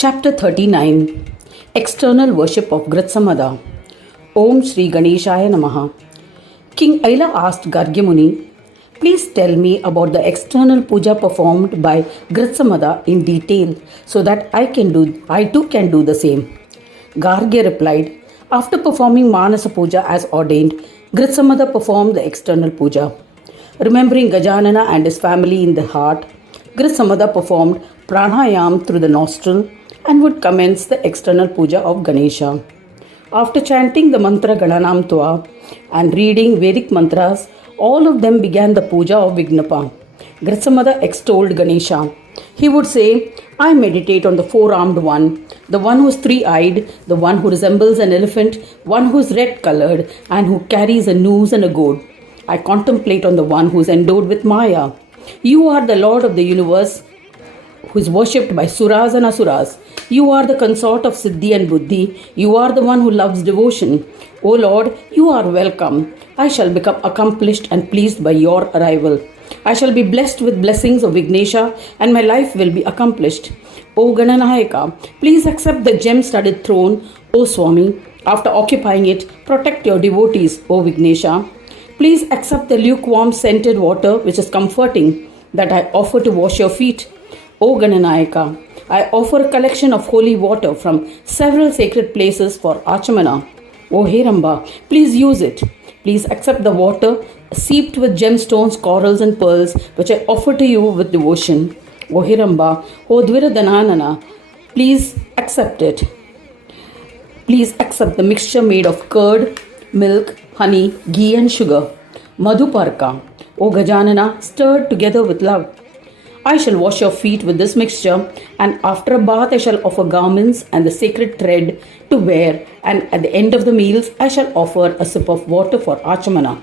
Chapter 39 External Worship of Gritsamada. Om Shri Ganeshaya Namaha. King Aila asked Gargyamuni, please tell me about the external puja performed by Gritsamada in detail so that I too can do the same. Gargya replied, after performing Manasa Puja as ordained, Gritsamada performed the external puja. Remembering Gajanana and his family in the heart, Gritsamada performed pranayam through the nostril and would commence the external puja of Ganesha. After chanting the mantra Gananam Tva and reading Vedic mantras, all of them began the puja of Vignapa. Gritsamada extolled Ganesha. He would say, I meditate on the four-armed one, the one who is three-eyed, the one who resembles an elephant, one who is red-colored, and who carries a noose and a goad. I contemplate on the one who is endowed with Maya. You are the Lord of the universe, who is worshipped by Suras and Asuras. You are the consort of Siddhi and Buddhi. You are the one who loves devotion. O Lord, you are welcome. I shall become accomplished and pleased by your arrival. I shall be blessed with blessings of Vignesha and my life will be accomplished. O Gananayaka, please accept the gem-studded throne, O Swami. After occupying it, protect your devotees, O Vignesha. Please accept the lukewarm scented water which is comforting that I offer to wash your feet. O Gananayaka, I offer a collection of holy water from several sacred places for Achamana. O Heramba, please use it. Please accept the water seeped with gemstones, corals and pearls which I offer to you with devotion. O Hiramba, O Dviradananana, please accept it. Please accept the mixture made of curd, milk, honey, ghee and sugar. Madhuparka, O Gajanana, stirred together with love. I shall wash your feet with this mixture, and after a bath I shall offer garments and the sacred thread to wear, and at the end of the meals I shall offer a sip of water for Achamana.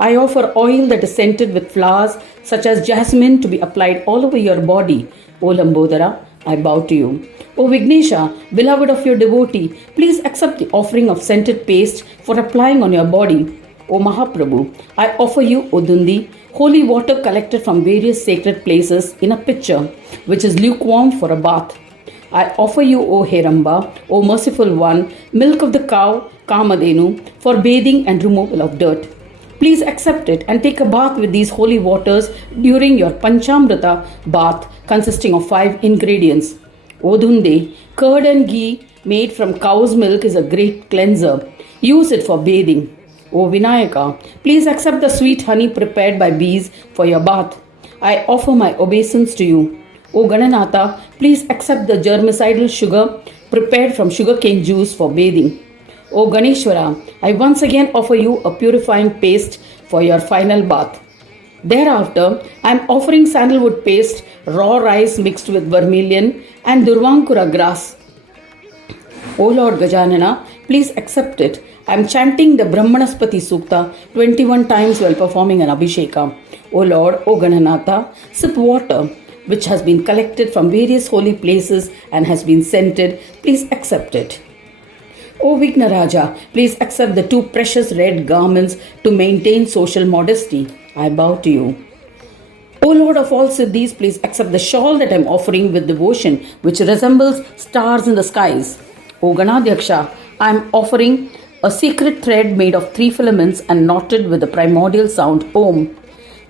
I offer oil that is scented with flowers such as jasmine to be applied all over your body. O Lambodara, I bow to you. O Vignesha, beloved of your devotee, please accept the offering of scented paste for applying on your body. O Mahaprabhu, I offer you, O Dundi, holy water collected from various sacred places in a pitcher, which is lukewarm for a bath. I offer you, O Heramba, O merciful one, milk of the cow, Kamadenu, for bathing and removal of dirt. Please accept it and take a bath with these holy waters during your Panchamrita bath consisting of 5 ingredients. O Dunde, curd and ghee made from cow's milk is a great cleanser. Use it for bathing. O Vinayaka, please accept the sweet honey prepared by bees for your bath. I offer my obeisance to you. O Gananatha, please accept the germicidal sugar prepared from sugarcane juice for bathing. O Ganeshwara, I once again offer you a purifying paste for your final bath. Thereafter, I am offering sandalwood paste, raw rice mixed with vermilion, and Durvankura grass. O Lord Gajanana, please accept it. I am chanting the Brahmanaspati Sukta 21 times while performing an Abhisheka. O Lord, O Gananatha, sip water which has been collected from various holy places and has been scented. Please accept it. O Vignaraja, please accept the 2 precious red garments to maintain social modesty. I bow to you. O Lord of all Siddhis, please accept the shawl that I am offering with devotion, which resembles stars in the skies. O Ganadhyaksha, I am offering a secret thread made of 3 filaments and knotted with the primordial sound Om.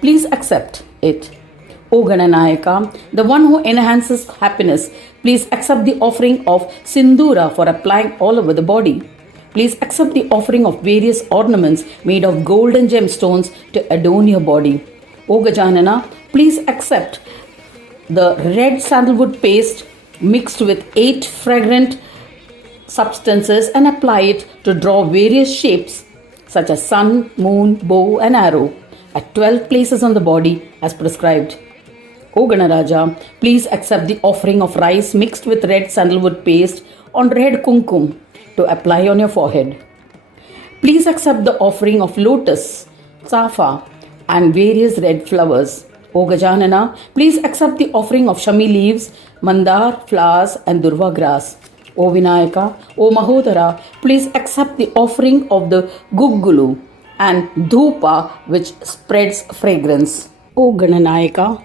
Please accept it. O Gananayaka, the one who enhances happiness, please accept the offering of Sindura for applying all over the body. Please accept the offering of various ornaments made of gold and gemstones to adorn your body. O Gajanana, please accept the red sandalwood paste mixed with 8 fragrant substances and apply it to draw various shapes such as sun, moon, bow and arrow at 12 places on the body as prescribed. O Ganaraja, please accept the offering of rice mixed with red sandalwood paste on red kumkum to apply on your forehead. Please accept the offering of lotus, safa and various red flowers. O Gajanana, please accept the offering of shami leaves, mandar flowers and durva grass. O Vinayaka, O Mahodara, please accept the offering of the guggulu and dhupa which spreads fragrance. O Gananayaka,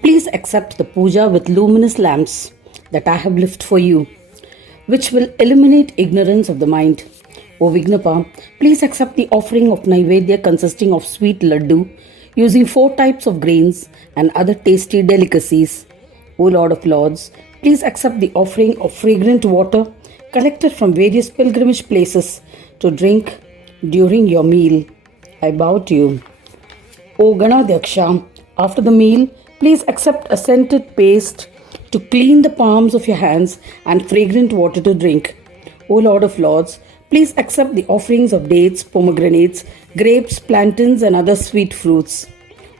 please accept the puja with luminous lamps. that I have left for you, which will eliminate ignorance of the mind. O Vignapa, please accept the offering of Naivedya consisting of sweet laddu using 4 types of grains and other tasty delicacies. O Lord of Lords, please accept the offering of fragrant water collected from various pilgrimage places to drink during your meal. I bow to you. O Ganadhyaksha, after the meal, please accept a scented paste to clean the palms of your hands and fragrant water to drink. O Lord of Lords, please accept the offerings of dates, pomegranates, grapes, plantains, and other sweet fruits.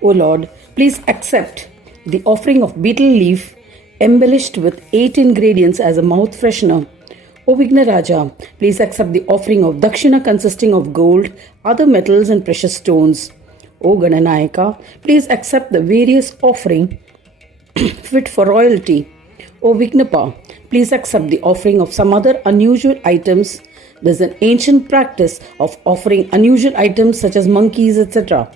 O Lord, please accept the offering of betel leaf embellished with 8 ingredients as a mouth freshener. O Vignaraja, please accept the offering of dakshina consisting of gold, other metals, and precious stones. O Gananayaka, please accept the various offering fit for royalty. O Vignapa, please accept the offering of some other unusual items. There is an ancient practice of offering unusual items such as monkeys, etc.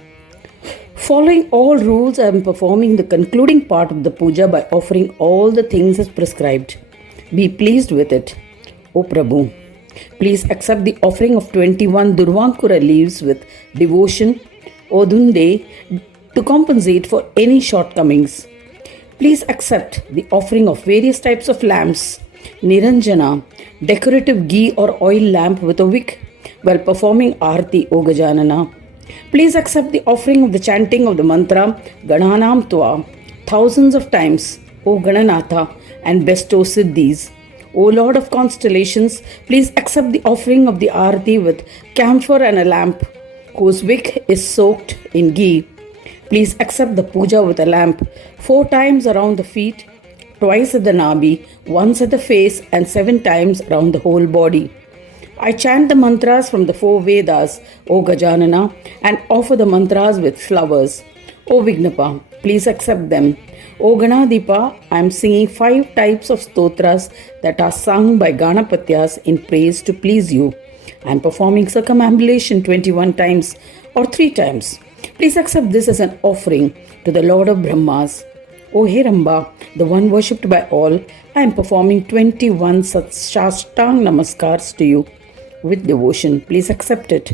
Following all rules, I am performing the concluding part of the puja by offering all the things as prescribed. Be pleased with it. O Prabhu, please accept the offering of 21 Durvankura leaves with devotion, O Dunde, to compensate for any shortcomings. Please accept the offering of various types of lamps, Niranjana, decorative ghee or oil lamp with a wick, while performing Aarti, O Gajanana. Please accept the offering of the chanting of the mantra Gananam Tva thousands of times, O Gananatha, and bestow siddhis. O Lord of constellations, please accept the offering of the Aarti with camphor and a lamp, whose wick is soaked in ghee. Please accept the puja with a lamp 4 times around the feet, twice at the nabi, once at the face, and 7 times around the whole body. I chant the mantras from the 4 Vedas, O Gajanana, and offer the mantras with flowers. O Vignapa, please accept them. O Ganadipa, I am singing 5 types of stotras that are sung by Ganapatyas in praise to please you. I am performing circumambulation 21 times or 3 times. Please accept this as an offering to the Lord of Brahmas. O Hiramba, the one worshipped by all, I am performing 21 Shashtang Namaskars to you with devotion. Please accept it.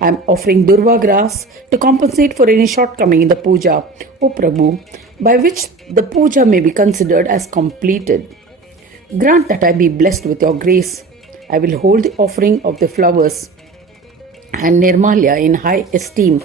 I am offering Durva grass to compensate for any shortcoming in the puja, O Prabhu, by which the puja may be considered as completed. Grant that I be blessed with your grace. I will hold the offering of the flowers and Nirmalya in high esteem.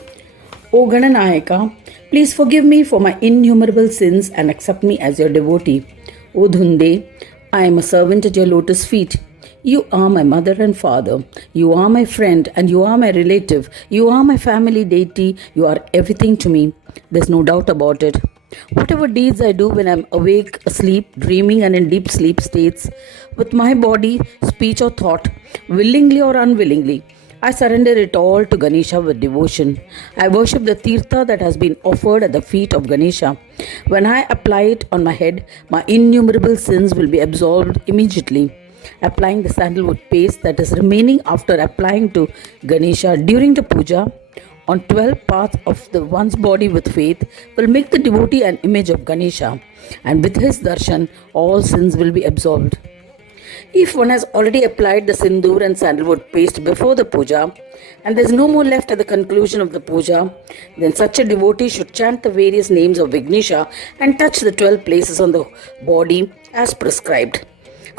O Gananayaka, please forgive me for my innumerable sins and accept me as your devotee. O Dhunde, I am a servant at your lotus feet. You are my mother and father. You are my friend and you are my relative. You are my family deity. You are everything to me. There's no doubt about it. Whatever deeds I do when I'm awake, asleep, dreaming, and in deep sleep states, with my body, speech, or thought, willingly or unwillingly, I surrender it all to Ganesha with devotion. I worship the tirtha that has been offered at the feet of Ganesha. When I apply it on my head, my innumerable sins will be absolved immediately. Applying the sandalwood paste that is remaining after applying to Ganesha during the puja on 12 parts of the one's body with faith will make the devotee an image of Ganesha, and with his darshan all sins will be absolved. If one has already applied the sindoor and sandalwood paste before the puja and there is no more left at the conclusion of the puja, then such a devotee should chant the various names of Vignesha and touch the 12 places on the body as prescribed.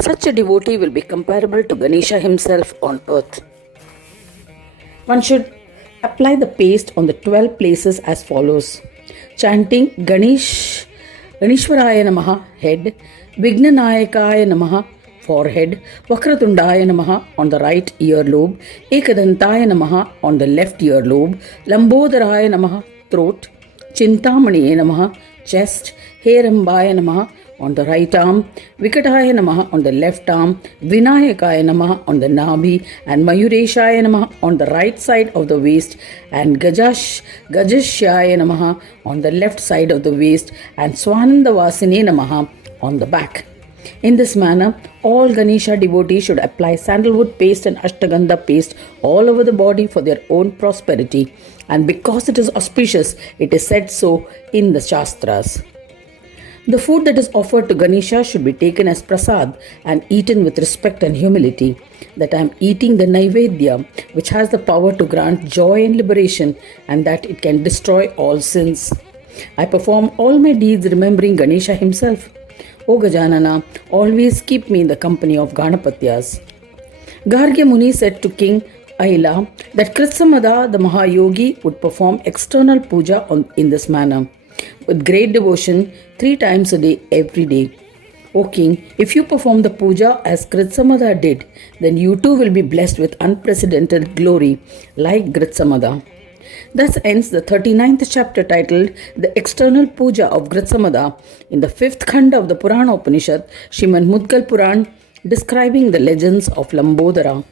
Such a devotee will be comparable to Ganesha himself on earth. One should apply the paste on the 12 places as follows. Chanting Ganeshwaraya Namaha, head, Vignanayakaya Namaha, forehead, Vakratundaya Namaha on the right earlobe, Ekadantaya Namaha on the left earlobe, Lambodharaya Namaha, throat, Chintamani Namaha, chest, Herambaya Namaha on the right arm, Vikataya Namaha on the left arm, Vinayakaya Namaha on the Nabhi, and Mayureshaya Namaha on the right side of the waist, and Gajashyaya Namaha on the left side of the waist, and Swanandavasine Namaha on the back. In this manner, all Ganesha devotees should apply sandalwood paste and Ashtagandha paste all over the body for their own prosperity, and because it is auspicious, it is said so in the Shastras. The food that is offered to Ganesha should be taken as prasad and eaten with respect and humility. That I am eating the Naivedya, which has the power to grant joy and liberation, and that it can destroy all sins. I perform all my deeds remembering Ganesha himself. O Gajanana, always keep me in the company of Ganapatyas. Gargya Muni said to King Aila that Kritsamada, the Mahayogi, would perform external puja in this manner, with great devotion 3 times a day every day. O king, if you perform the puja as Kritsamada did, then you too will be blessed with unprecedented glory like Gritsamada. Thus ends the 39th chapter titled The External Puja of Gritsamada in the 5th Khanda of the Purana Upanishad, Srimad Mudgal Puran, describing the legends of Lambodara.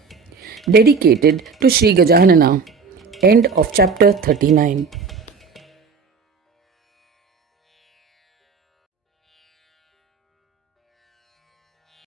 Dedicated to Sri Gajanana. End of chapter 39.